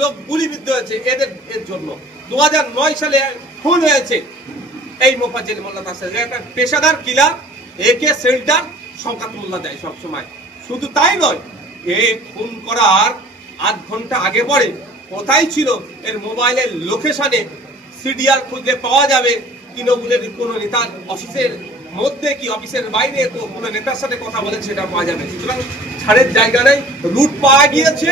লোক গুলিবিদ্ধ হয়েছে এর জন্য। 2009 সালে খুন হয়েছে এই মোফাজ্জেল মোল্লা তার সাথে একটা পেশাদার কিলার একে সেল্টার শওকত মোল্লা দেয় সবসময়। শুধু তাই নয়, এ খুন করার আধ ঘন্টা আগে পরে কোথায় ছিল এর মোবাইলের লোকেশনে সিডিআর খুঁজলে পাওয়া যাবে। তৃণমূলের কোনো নেতার অফিসের মধ্যে কি অফিসের বাইরে কোনো নেতার সাথে কথা বলে সেটা পাওয়া যাবে। সুতরাং ছাড়ের জায়গা নেই, রুট পাওয়া গিয়েছে,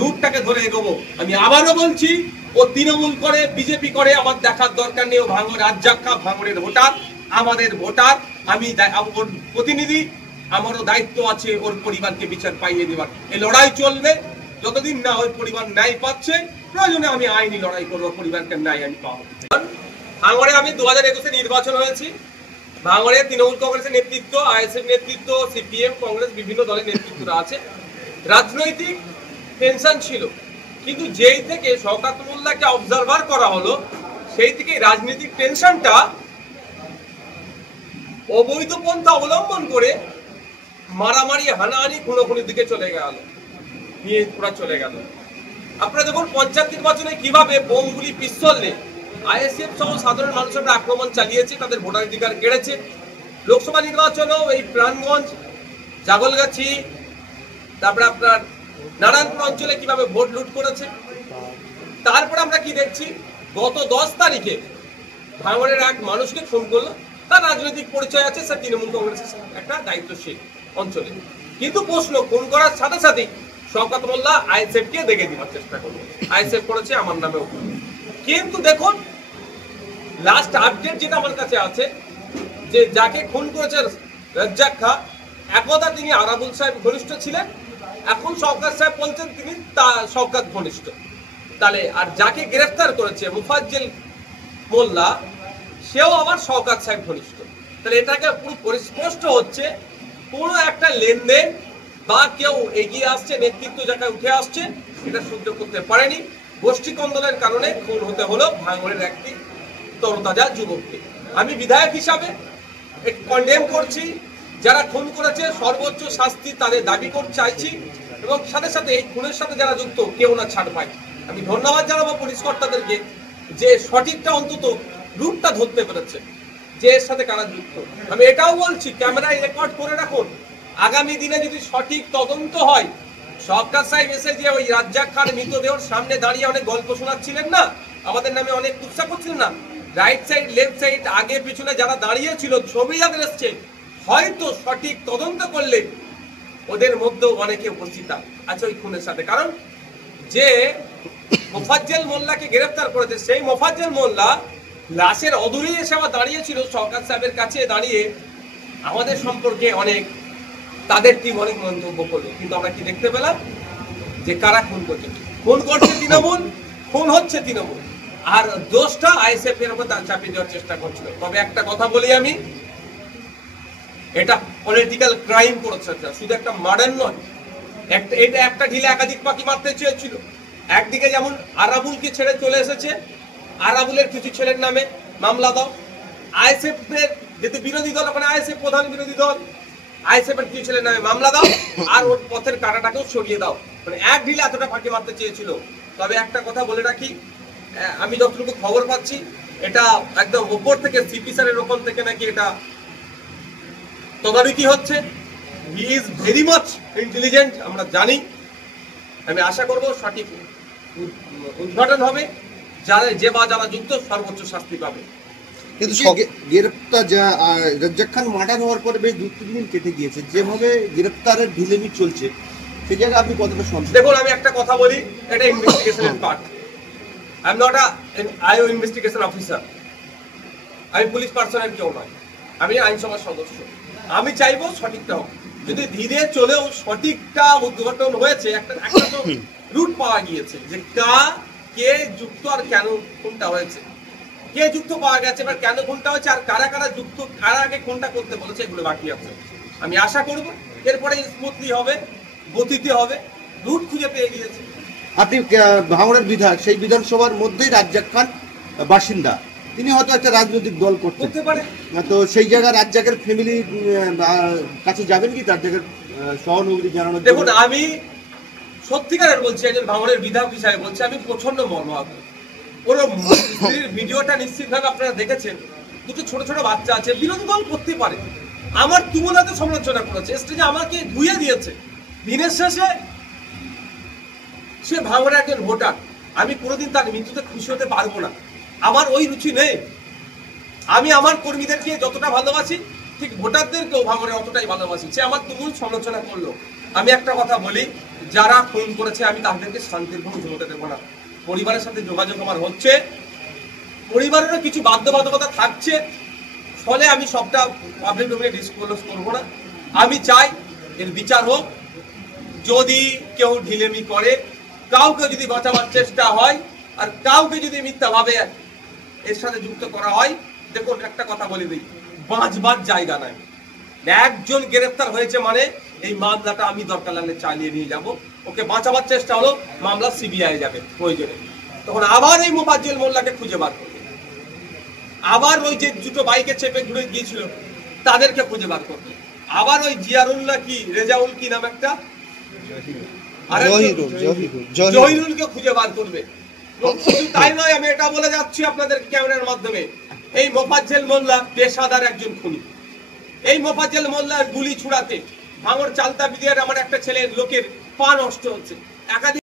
রুটটাকে ধরে এগোবো। আমি আবারও বলছি, ও তৃণমূল করে বিজেপি করে আমার দেখার দরকার নেই। ও ভাঙড় রাজ্জাক্কা, ভাঙড়ের ভোটার, আমাদের ভোটার, আমি ওর প্রতিনিধি, আমারও দায়িত্ব আছে ওর পরিবারকে বিচার পাইয়ে দেবার। এই লড়াই চলবে যতদিন না ওই পরিবার ন্যায় পাচ্ছে। প্রয়োজনে আমি আইনি লড়াই করবো, পরিবারকে ন্যায় আমি পাবো। ভাঙড়ে আমি 2021-এ নির্বাচন হয়েছি। ভাঙড়ে তৃণমূল কংগ্রেসের নেতৃত্ব, আইএসএফ নেতৃত্ব, সিপিএম, কংগ্রেস, বিভিন্ন দলের নেতৃত্বরা আছে। রাজনৈতিক টেনশন ছিল, কিন্তু যেই থেকে শওকত মোল্লাকে অবজারভার করা হলো সেই থেকে রাজনৈতিক টেনশনটা অবৈধ পন্থা অবলম্বন করে মারামারি, হানাহানি, খুনোখুনির দিকে চলে গেল, নিয়ে পুরা চলে গেল। আপনারা দেখুন পঞ্চায়েত নির্বাচনে কিভাবে বোমগুলি, পিস্তল আইএসএফ সহ সাধারণ মানুষের আক্রমণ চালিয়েছে, তাদের ভোটাধিকার কেড়েছে। লোকসভা নির্বাচনেও এই প্রাণগঞ্জ, জাগলগাছি, তারপরে আপনার নারায়ণপুর অঞ্চলে কিভাবে ভোট লুট করেছে। তারপরে আমরা কি দেখছি, গত 10 তারিখে ভাঙড়ের এক মানুষকে খুন করলো, তার রাজনৈতিক পরিচয় আছে, সে তৃণমূল কংগ্রেসের একটা দায়িত্বশীল অঞ্চলে। কিন্তু প্রশ্ন, খুন করার সাথে সাথে শওকত মোল্লা আইএসএফ কে দেখে দেওয়ার চেষ্টা করলো। আইএসএফ করেছে আমার নামেও। কিন্তু দেখুন লাস্ট আপডেট যেটা আমার কাছে আছে, যে যাকে খুন করেছে রাজ্জাক খা, একদা তিনি আরাবুল সাহেব ঘনিষ্ঠ ছিলেন, এখন শওকত সাহেব বলছেন তিনি শওকত ঘনিষ্ঠ। তাহলে আর যাকে গ্রেফতার করেছে মোফাজ্জেল মোল্লা, সেও আবার শওকত সাহেব ঘনিষ্ঠ। তাহলে এটাকে পুরো পরিস্পষ্ট হচ্ছে কোনো একটা লেনদেন বা কেউ এগিয়ে আসছে, নেতৃত্ব যাকে উঠে আসছে, এটা সহ্য করতে পারেনি। গোষ্ঠী কন্দলের কারণে খুন হতে হলো ভাঙড়ের একটি তরতাজা যুবককে। আমি বিধায়ক হিসাবে কন্ডেম করছি, যারা খুন করেছে সর্বোচ্চ শাস্তি তাদের দাবি করতে চাইছি, এবং সাথে সাথে এই খুনের সাথে যারা যুক্ত কেউ না ছাড় পায়। আমি ধন্যবাদ জানাবো পুলিশ কর্তাদেরকে যে সঠিকটা অন্তত রূপটা ধরতে পেরেছে যে এর সাথে কারা যুক্ত। আমি এটাও বলছি, ক্যামেরায় রেকর্ড করে রাখুন, আগামী দিনে যদি সঠিক তদন্ত হয়। শওকত সাহেব এসে যে ওই রাজ্জাক খান মৃতদেহের সামনে দাঁড়িয়ে অনেক গল্প শোনাচ্ছিলেন না, আমাদের নামে অনেক কুৎসা করছিলেন না, রাইট সাইড, লেফট সাইড, আগে পিছনে যারা দাঁড়িয়ে ছিল, ছবি যাদের এসছে, হয়তো সঠিক তদন্ত করলে ওদের মধ্যেও অনেকে উপস্থিত আছে ওই খুনের সাথে। কারণ যে মোফাজ্জেল মোল্লাকে গ্রেফতার করেছে, সেই মোফাজ্জেল মোল্লা লাশের অদূরেই এসে আবার দাঁড়িয়েছিল শওকত সাহেবের কাছে দাঁড়িয়ে আমাদের সম্পর্কে অনেক, তাদের টিম অনেক মন্তব্য করলো। কিন্তু আমরা কি দেখতে পেলাম, যে কারা খুন করছে, খুন করছে তৃণমূল, খুন হচ্ছে তৃণমূল, আর দোষটা আইএসএফ এর উপর চাপিয়ে দেওয়ার চেষ্টা করছিল। তবে একটা কথা বলি আমি, এটা পলিটিক্যাল ক্রাইম করেছে, শুধু একটা মার্ডার নয়, এটা একটা ঢিলে একাধিক পাখি মারতে চেয়েছিল। একদিকে যেমন আরাবুলকে ছেড়ে চলে এসেছে, আরাবুলের কিছু ছেলের নামে মামলা দাও, আইএসএফ এর যেহেতু বিরোধী দল, ওখানে আইএসএফ প্রধান বিরোধী দল, আইএসএফ এর কিছু ছেলের নামে মামলা দাও, আর ওর পথের কাঁটাটাকেও সরিয়ে দাও। মানে এক ঢিলে এতটা ফাঁকি মারতে চেয়েছিল। তবে একটা কথা বলে রাখি, আমি যতটুকু খবর পাচ্ছি, এটা একদম উপর থেকে সিপি স্যারের ওখান থেকে নাকি এটা তদারকি হচ্ছে। He is very much intelligent, আমরা জানি। আমি আশা করব সঠিক উদ্ঘাটন হবে, যারা যুক্ত সর্বোচ্চ শাস্তি পাবে। কিন্তু গ্রেপ্তার রাজ্জাক খান মার্ডার হওয়ার পরে বেশ 2-3 দিন কেটে গিয়েছে, যেভাবে গ্রেপ্তারের ঢিলেমি চলছে সেই জায়গায় আপনি কতটা সন্তুষ্ট? দেখুন আমি একটা কথা বলি, এটা ইনভেস্টিগেশনের part. I am not IO investigation officer, আমি পুলিশ পার্সনের কেউ নয়, আমি আইনসভার সদস্য। আমি চাইবো সঠিকটা হোক। যদি ধীরে চলেও সঠিকটা উদ্ঘাটন হয়েছে, একটা তো রুট পাওয়া গিয়েছে যে কে যুক্ত আর কেন কোনটা হয়েছে, কে যুক্ত পাওয়া গেছে, এবার কেন কোনটা হয়েছে, আর কারা কারা যুক্ত, কারা আগে কোনটা করতে বলেছে, এগুলো বাকি আছে। আমি আশা করব এরপরে স্মুথলি হবে, গতিতে হবে, রুট খুঁজে পেয়ে গিয়েছে। আপনি ভাঙড়ের বিধায়ক, সেই বিধানসভার মধ্যেই রাজ্জাক খান বাসিন্দা, তিনি হয়তো একটা রাজনৈতিক দল করতে পারে, তো সেই জায়গায় রাজ্জাকের ফ্যামিলি কাছে যাবেন কি, তার জায়গায় সহানুভূতি জানানোর? দেখুন আমি সত্যিকারের বলছি, একজন ভাঙড়ের বিধায়ক হিসাবে বলছি, আমি প্রচন্ড মর্মাহত। ওর স্ত্রীর ভিডিওটা নিশ্চিতভাবে আপনারা দেখেছেন। দুটো ছোট ছোট বাচ্চা আছে, বিরোধী দল করতে পারে, আমার তুমুলাতে সমালোচনা করেছে, স্টেজে আমাকে ধুয়ে দিয়েছে। দিনের শেষে সে ভাঙড়ের একজন ভোটার, আমি কোনোদিন তার মৃত্যুতে খুশি হতে পারবো না, আমার ওই রুচি নেই। আমি আমার কর্মীদেরকে যতটা ভালোবাসি, ঠিক ভোটারদেরকেও ভাঙড়ে অতটাই ভালোবাসি। সে আমার তুমুল সমালোচনা করলো। আমি একটা কথা বলি, যারা খুন করেছে আমি তাদেরকে শান্তির ঘুম ঘুমোতে দেবো না। পরিবারের সাথে যোগাযোগ আমার হচ্ছে, পরিবারেরও কিছু বাধ্যবাধকতা থাকছে, ফলে আমি সবটা পাবলিক ডোমেইনে ডিসক্লোজ করবো না। আমি চাই এর বিচার হোক। যদি কেউ ঢিলেমি করে, কাউকে যদি বাঁচাবার চেষ্টা হয়, আর কাউকে যদি মিথ্যাভাবে এর সাথে যুক্ত করা হয়, দেখুন একটা কথা বলে দিই, বাঁচবার জায়গা নাই। একজন গ্রেফতার হয়েছে মানে এই মামলাটা আমি দরকার লাগলে চালিয়ে নিয়ে যাব। ওকে বাঁচাবার চেষ্টা হলো, মামলা সিবিআই যাবে প্রয়োজনে। তখন আবার এই মোফাজ্জল মোল্লাকে খুঁজে বার করবে, আবার ওই যে দুটো বাইকে চেপে ঘুরে গিয়েছিল তাদেরকে খুঁজে বার করবে, আবার ওই জিয়ারুল না কি রেজাউল কি নাম একটা জহিরুলকে খুঁজে বার করবে। শুধু তাই নয়, আমি এটা বলে যাচ্ছি আপনাদের ক্যামেরার মাধ্যমে, এই মোফাজ্জল মোল্লা পেশাদার একজন খুনি। এই মোফাজ্জল মোল্লার গুলি ছুড়াতে ভাঙড় চালতা বিদিয়ার আমার একটা ছেলের লোকের পা নষ্ট হচ্ছে। একাধিক